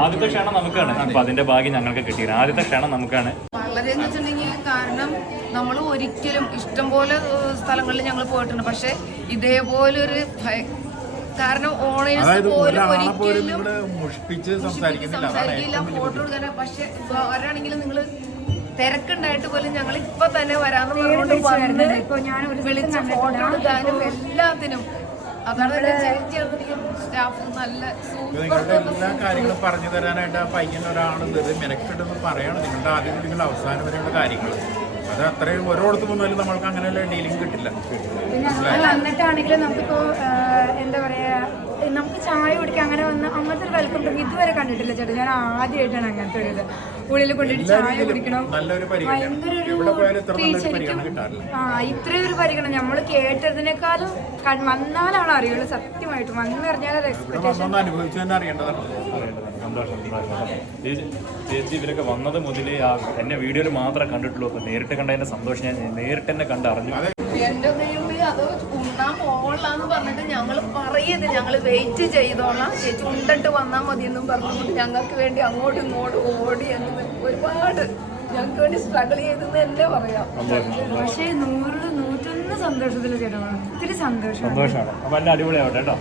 ആദ്യത്തെ ക്ഷണം നമുക്കാണ്. അപ്പൊ അതിന്റെ ഭാഗ്യം ഞങ്ങൾക്ക് കിട്ടിയത്. ആദ്യത്തെ ക്ഷണം നമുക്കാണ്. വളരെ എന്ന് വെച്ചിട്ടുണ്ടെങ്കിൽ കാരണം നമ്മൾ ഒരിക്കലും ഇഷ്ടംപോലെ സ്ഥലങ്ങളിൽ ഞങ്ങൾ പോയിട്ടുണ്ട്. പക്ഷെ ഇതേപോലൊരു കാരണം ഓണേഴ്സ് പോലും ഒരിക്കലും സംസാരിക്കില്ല, ഫോട്ടോ എടുക്കാൻ. പക്ഷെ ആരാണെങ്കിലും നിങ്ങൾ തിരക്കുണ്ടായിട്ട് പോലും ഞങ്ങൾ ഇപ്പൊ തന്നെ വരാന്ന് പറഞ്ഞുകൊണ്ട് വന്ന് വിളിച്ച് ഫോട്ടോ എടുക്കാനും എല്ലാത്തിനും അതാണ് സ്റ്റാഫ് നല്ല എല്ലാ കാര്യങ്ങളും പറഞ്ഞു തരാനായിട്ട് ആ പയ്യൻ ഒരാളുണ്ട്. മെനക്കെട്ടെന്ന് പറയണം നിങ്ങളുടെ ആദ്യം നിങ്ങളുടെ അവസാനം വരെയുള്ള കാര്യങ്ങൾ. അത് അത്രയും ഓരോടത്ത് വന്നാലും നമ്മൾക്ക് അങ്ങനെയുള്ള ഡീലിംഗ് കിട്ടില്ല. പിന്നെ വന്നിട്ടാണെങ്കിലും നമുക്കിപ്പോ എന്താ പറയാ, നമുക്ക് ചായ കുടിക്കാൻ അങ്ങനെ വന്ന് അങ്ങനത്തെ ഒരു വെൽക്കം ഡ്രിങ്ക് ഇതുവരെ കണ്ടിട്ടില്ല ചേട്ടാ. ഞാൻ ആദ്യമായിട്ടാണ് അങ്ങനത്തെ ഒരു ഇത് ഉള്ളിൽ കൊണ്ടിട്ട് ചായ കുടിക്കണം. ഭയങ്കര ഒരു ശരിക്കും ഇത്രയും ഒരു പരിഗണന നമ്മൾ കേട്ടതിനേക്കാളും വന്നാലാണ് അറിയുള്ളൂ. സത്യമായിട്ടും വന്നറിഞ്ഞാൽ അനുഭവിച്ചു അറിയേണ്ടതാണ്. ചേച്ചി ഇവരൊക്കെ വന്നത് മുതലേ എന്നെ വീഡിയോയിൽ മാത്രമേ കണ്ടിട്ടുള്ളൂ. അപ്പൊ നേരിട്ട് കണ്ടതിന്റെ സന്തോഷം ഞാൻ നേരിട്ട് തന്നെ കണ്ടറിഞ്ഞു. എന്റെ ദൈവമേ, അത് ഉണ്ണാൻ പോകലാന്ന് പറഞ്ഞിട്ട് ഞങ്ങൾ പറയത് ഞങ്ങൾ വെയിറ്റ് ചെയ്തോളാം, ചേച്ചി ഉണ്ടിട്ട് വന്നാൽ മതി എന്നും പറഞ്ഞിട്ട് ഞങ്ങൾക്ക് വേണ്ടി അങ്ങോട്ടും ഇങ്ങോട്ടും ഓടി എന്ന് ഒരുപാട് ഞങ്ങൾക്ക് വേണ്ടി സ്ട്രഗിൾ ചെയ്തെന്ന് തന്നെ പറയാം. പക്ഷേ 100-101 സന്തോഷത്തിൽ ചേട്ടാ, ഒത്തിരി സന്തോഷം. സന്തോഷമാണ്. അപ്പൊ എല്ലാം അടിപൊളിയാവട്ടെ കേട്ടോ.